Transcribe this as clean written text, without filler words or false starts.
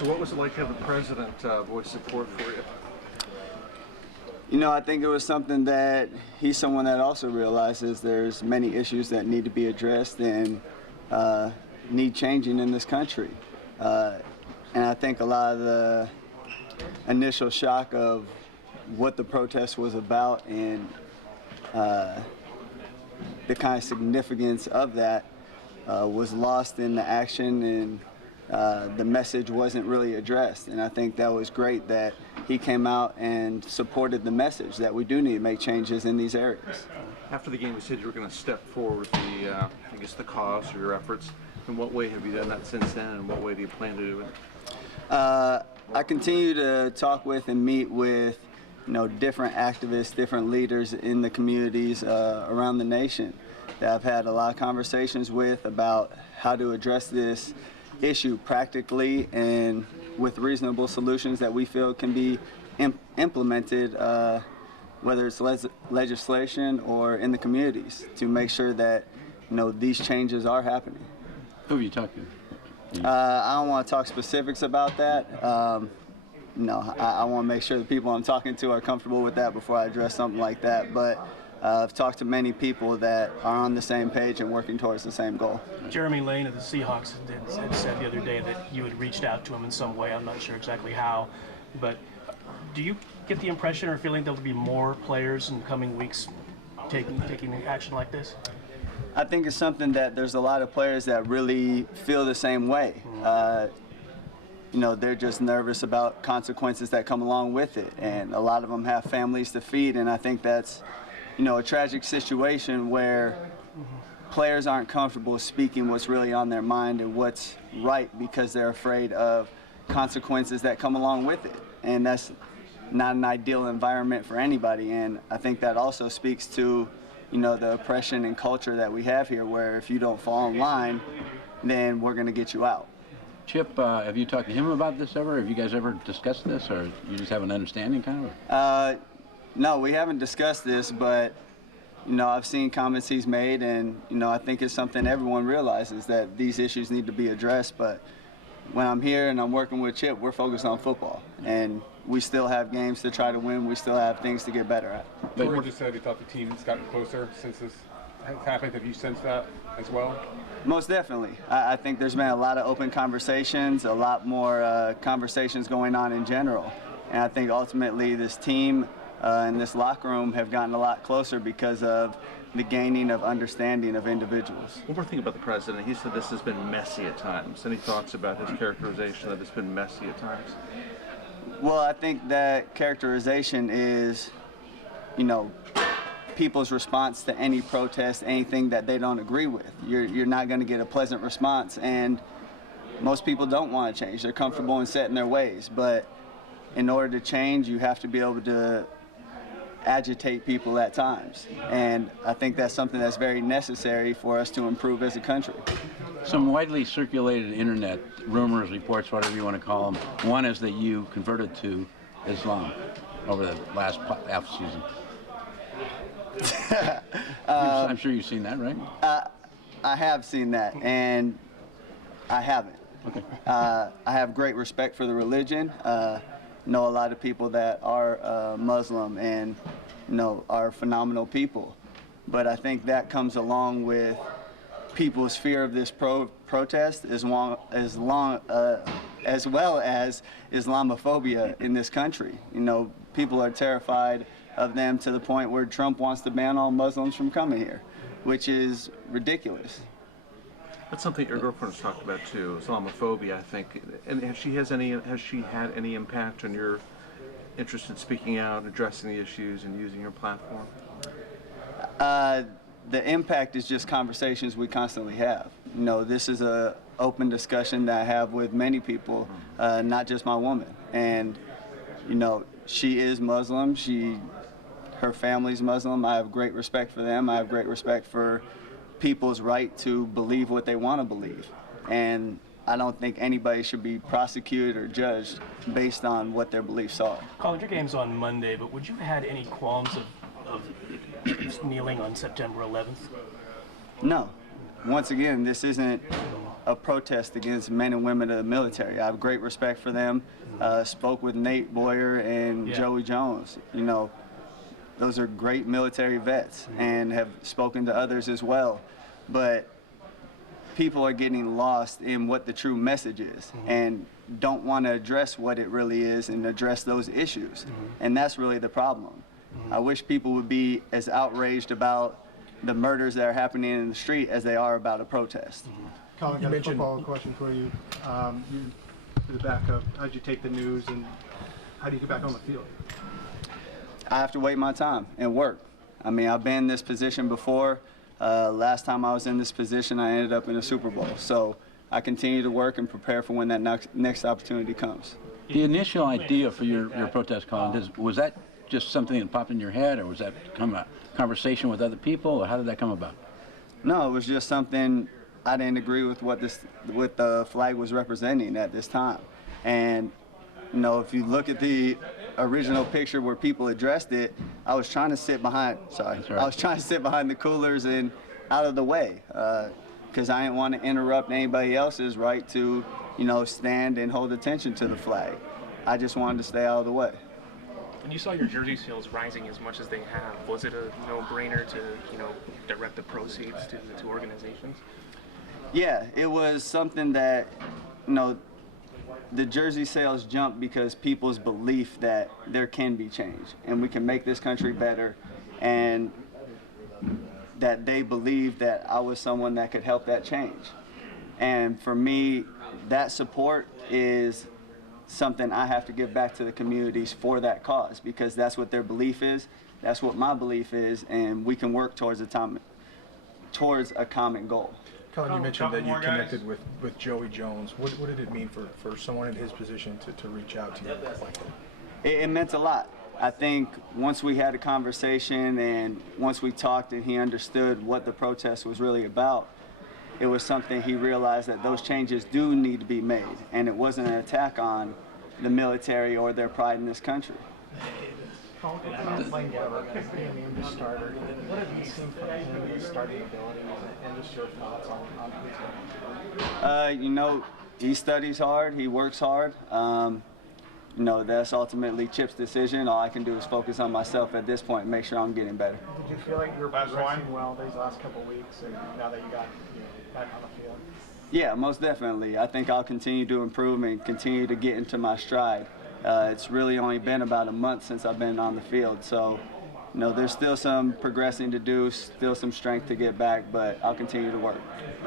So what was it like to have the president voice support for you? You know, I think it was something that he's someone that also realizes there's many issues that need to be addressed and need changing in this country. And I think a lot of the initial shock of what the protest was about and the kind of significance of that was lost in the action, and the message wasn't really addressed. And I think that was great that he came out and supported the message that we do need to make changes in these areas. After the game, you said you were going to step forward with the, I guess, the cause or your efforts. In what way have you done that since then, and what way do you plan to do it? I continue to talk with and meet with, different activists, different leaders in the communities around the nation that I've had a lot of conversations with about how to address this issue practically and with reasonable solutions that we feel can be implemented, whether it's legislation or in the communities, to make sure that these changes are happening. Who have you talked to? I don't want to talk specifics about that. I want to make sure the people I'm talking to are comfortable with that before I address something like that. But I've talked to many people that are on the same page and working towards the same goal. Jeremy Lane of the Seahawks had said the other day that you had reached out to him in some way. I'm not sure exactly how, but do you get the impression or feeling there'll be more players in the coming weeks taking action like this? I think it's something that there's a lot of players that really feel the same way. They're just nervous about consequences that come along with it, and a lot of them have families to feed, and I think that's a tragic situation where players aren't comfortable speaking what's really on their mind and what's right because they're afraid of consequences that come along with it, and that's not an ideal environment for anybody. And I think that also speaks to the oppression and culture that we have here, where if you don't fall in line, then we're going to get you out. Chip, have you talked to him about this ever? Have you guys ever discussed this, or you just have an understanding kind of? No, we haven't discussed this, but I've seen comments he's made, and I think it's something everyone realizes, that these issues need to be addressed. But when I'm here and I'm working with Chip, we're focused on football, and we still have games to try to win. We still have things to get better at. Jordan just said he thought the team's gotten closer since this has happened. Have you sensed that as well? Most definitely. I think there's been a lot of open conversations, a lot more conversations going on in general. And I think ultimately this team and this locker room have gotten a lot closer because of the gaining of understanding of individuals. One more thing about the president. He said this has been messy at times. Any thoughts about his characterization that it's been messy at times? Well, I think that characterization is, people's response to any protest, anything that they don't agree with. You're not going to get a pleasant response, and most people don't want to change. They're comfortable and set in their ways, but in order to change, you have to be able to agitate people at times, and I think that's something that's very necessary for us to improve as a country. Some widely circulated internet rumors, reports, whatever you want to call them. One is that you converted to Islam over the last half season. I'm sure you've seen that, right? I have seen that, and I haven't. Okay. I have great respect for the religion. Know a lot of people that are Muslim and are phenomenal people, but I think that comes along with people's fear of this protest as well as Islamophobia in this country. People are terrified of them to the point where Trump wants to ban all Muslims from coming here, which is ridiculous. That's something your girlfriend has talked about too, Islamophobia, I think. And has she had any impact on your interest in speaking out, addressing the issues, and using your platform? The impact is just conversations we constantly have. This is an open discussion that I have with many people, not just my woman. And she is Muslim. Her family's Muslim. I have great respect for them. I have great respect for people's right to believe what they want to believe. And I don't think anybody should be prosecuted or judged based on what their beliefs are. Colin, your game's on Monday, but would you have had any qualms of kneeling on September 11th? No. Once again, this isn't of protest against men and women of the military. I have great respect for them. Spoke with Nate Boyer and Joey Jones. You know, those are great military vets, and have spoken to others as well. But people are getting lost in what the true message is, and don't want to address what it really is and address those issues. And that's really the problem. I wish people would be as outraged about the murders that are happening in the street as they are about a protest. Colin, got a football question for you. For the backup, how'd you take the news, and how do you get back on the field? I have to wait my time and work. I mean, I've been in this position before. Last time I was in this position, I ended up in a Super Bowl. So I continue to work and prepare for when that next opportunity comes. The initial idea for your protest, Colin, was that just something that popped in your head, or was that come a conversation with other people, or how did that come about? No, it was just something I didn't agree with what the flag was representing at this time. And you know, if you look at the original picture where people addressed it, I was trying to sit behind. I was trying to sit behind the coolers and out of the way, because I didn't want to interrupt anybody else's right to, you know, stand and hold attention to the flag. I just wanted to stay out of the way. When you saw your jersey sales rising as much as they have, was it a no-brainer to, you know, direct the proceeds to organizations? Yeah, it was something that, you know, the jersey sales jumped because people's belief that there can be change and we can make this country better, and that they believed that I was someone that could help that change. And for me, that support is something I have to give back to the communities for that cause, because that's what their belief is, that's what my belief is, and we can work towards a common goal. Colin, you mentioned that you connected with Joey Jones. What did it mean for someone in his position to reach out to you like that? It meant a lot. I think once we had a conversation and once we talked and he understood what the protest was really about, it was something he realized that those changes do need to be made, and it wasn't an attack on the military or their pride in this country. Colin, playing being named a starter, what have you seen from him in his starting abilities, and just your thoughts on his game? You know, he studies hard, he works hard. You know, that's ultimately Chip's decision. All I can do is focus on myself at this point and make sure I'm getting better. Did you feel like you were progressing well these last couple of weeks, and now that you got back on the field? Yeah, most definitely. I think I'll continue to improve and continue to get into my stride. It's really only been about a month since I've been on the field, so you know, there's still some progressing to do, still some strength to get back, but I'll continue to work.